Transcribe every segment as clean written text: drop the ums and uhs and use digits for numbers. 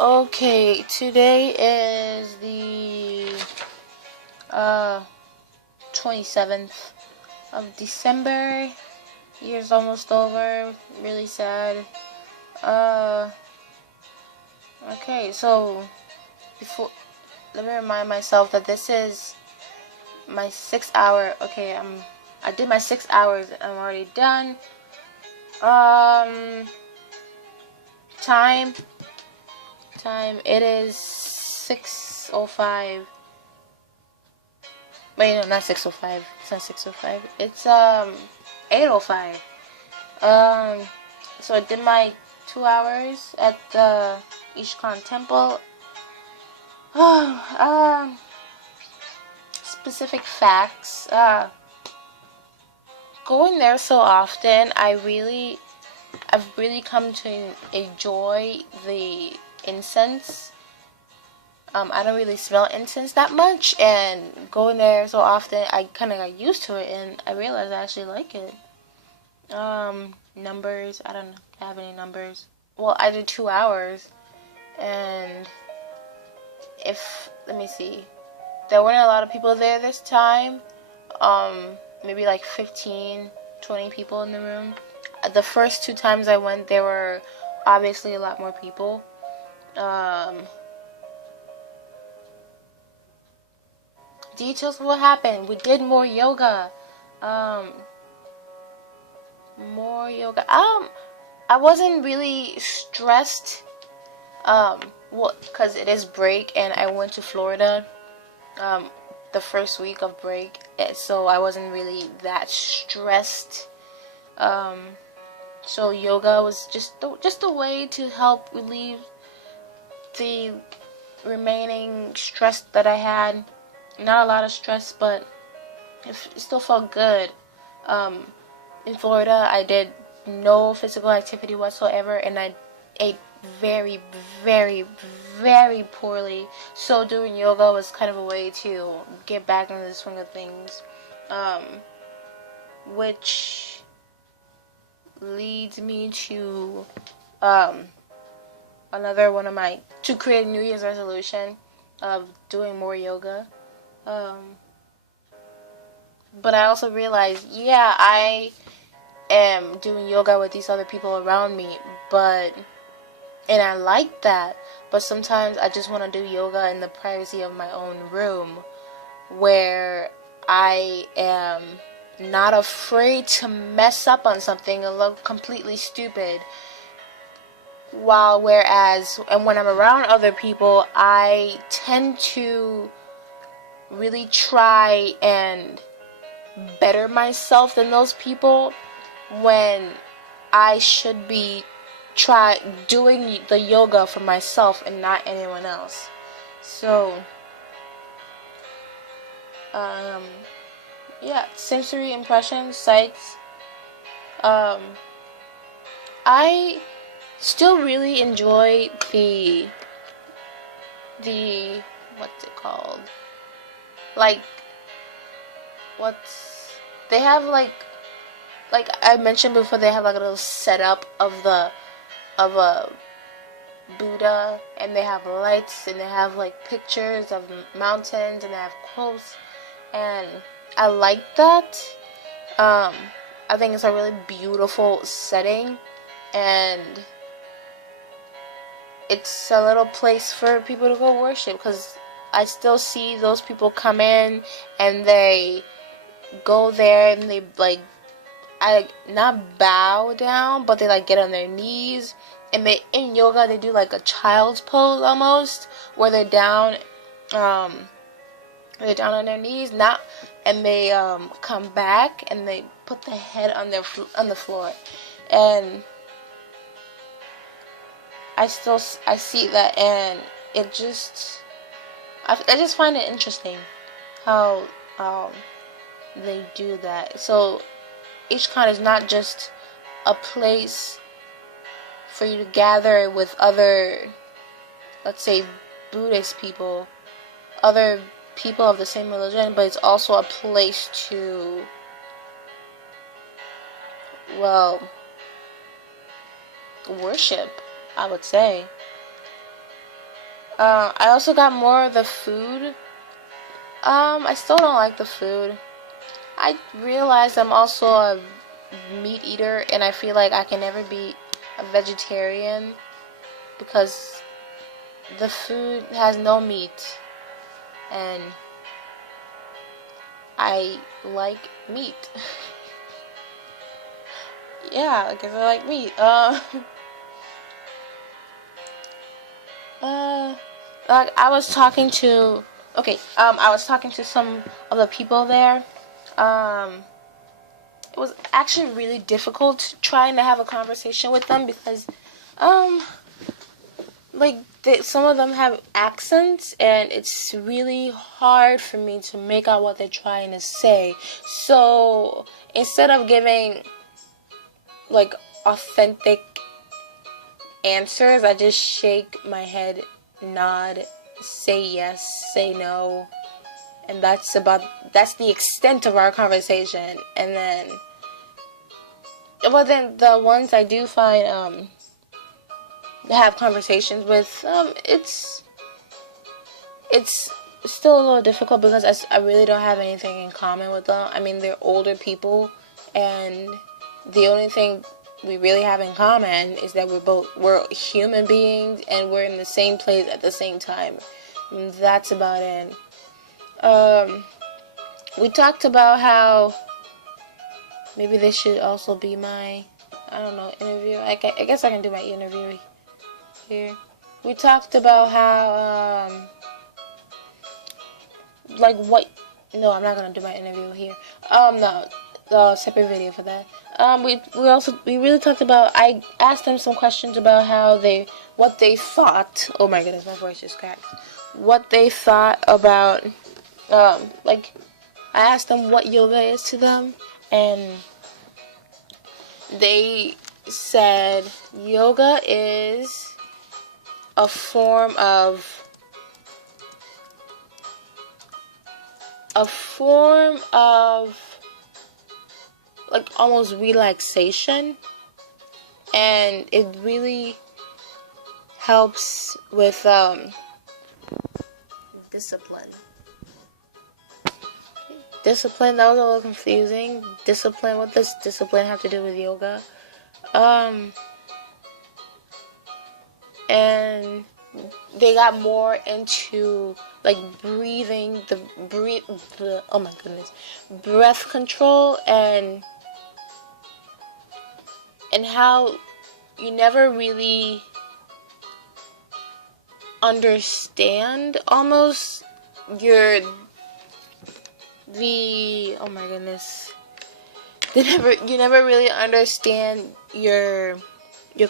Okay, today is the uh 27th of December. Year's almost over. Really sad. Uh okay, so before let me remind myself that this is my 6 hour. Okay, I did my 6 hours. I'm already done. Um time time it is 6:05. Wait, no, not 6:05. It's not 6:05. It's 8:05. Um, so I did my 2 hours at the Ishkan Temple. Specific facts. Going there so often, I've really come to enjoy the incense. I don't really smell incense that much, and going there so often, I kind of got used to it, and I realized I actually like it. Numbers, I don't have any numbers. Well, I did 2 hours, and let me see, there weren't a lot of people there this time. Maybe like 15, 20 people in the room. The first two times I went, there were obviously a lot more people. Details of what happened. We did more yoga. Um, More yoga. I wasn't really stressed. Well, because it is break, and I went to Florida. The first week of break, so I wasn't really that stressed. So yoga was just a way to help relieve the remaining stress that I had. Not a lot of stress, but it still felt good. Um, in Florida, I did no physical activity whatsoever, and I ate very, very, very poorly. So doing yoga was kind of a way to get back into the swing of things, which leads me to another one of my to create a New Year's resolution of doing more yoga. But I also realized, yeah, I am doing yoga with these other people around me, and I like that, but sometimes I just want to do yoga in the privacy of my own room, where I am not afraid to mess up on something and look completely stupid. And when I'm around other people, I tend to really try and better myself than those people, when I should be doing the yoga for myself and not anyone else. So, yeah, sensory impressions, sights. Um, I still really enjoy the what's it called? Like, what's they have like I mentioned before, they have like a little setup of a Buddha, and they have lights, and they have like pictures of mountains, and they have quotes, and I like that. I think it's a really beautiful setting, and it's a little place for people to go worship, because I still see those people come in and they go there and they like, I not bow down, but they like get on their knees, and they in yoga they do like a child's pose almost, where um, they're down on their knees, not, and they come back and they put the head on on the floor, and I see that, and it just I just find it interesting how they do that. So each con is not just a place for you to gather with other, let's say, Buddhist people, other people of the same religion, but it's also a place to, well, worship, I would say. I also got more of the food. I still don't like the food. I realized I'm also a meat eater, and I feel like I can never be a vegetarian because the food has no meat, and I like meat. Yeah, I guess I like meat. Uh, like I was talking to, I was talking to some of the people there. Um, it was actually really difficult trying to have a conversation with them because, um, some of them have accents, and it's really hard for me to make out what they're trying to say. So instead of giving like authentic answers, I just shake my head, nod, say yes, say no, and that's the extent of our conversation. And then, but then the ones I do find have conversations with, it's still a little difficult because I really don't have anything in common with them. I mean, they're older people, and the only thing we really have in common is that we're human beings, and we're in the same place at the same time. And that's about it. We talked about how maybe this should also be my, I don't know, interview. I guess I can do my interview here. We talked about how like what, no, I'm not gonna do my interview here. No, separate video for that. We really talked about, I asked them some questions about what they thought. Oh my goodness, my voice just cracked. What they thought about, like, I asked them what yoga is to them, and they said yoga is a form of like almost relaxation, and it really helps with discipline. Discipline, that was a little confusing. Discipline, what does discipline have to do with yoga? And they got more into like breathing, oh my goodness, breath control, and how you never really understand almost oh my goodness, you never really understand your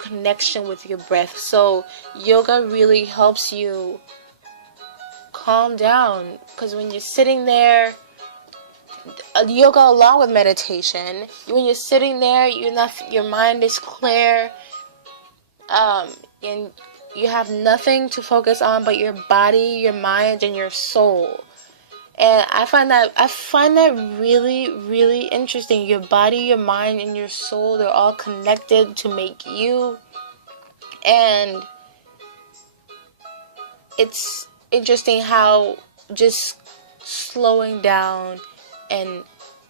connection with your breath. So yoga really helps you calm down, because when you're sitting there, yoga along with meditation, when you're sitting there, your mind is clear, and you have nothing to focus on but your body, your mind, and your soul. And I find that really, really interesting. Your body, your mind, and your soul, they're all connected to make you. And it's interesting how just slowing down and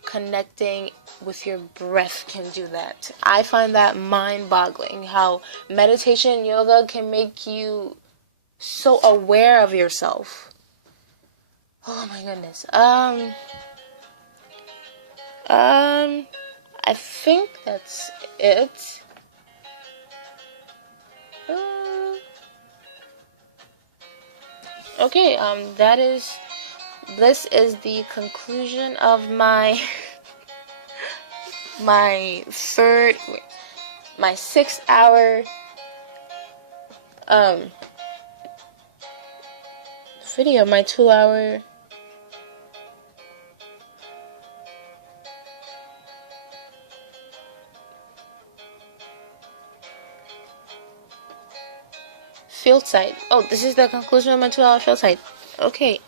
connecting with your breath can do that. I find that mind-boggling, how meditation and yoga can make you so aware of yourself. Oh my goodness. I think that's it. Okay, this is the conclusion of my my 6 hour video, my 2 hour field site. Oh, this is the conclusion of my 2 hour field site. Okay,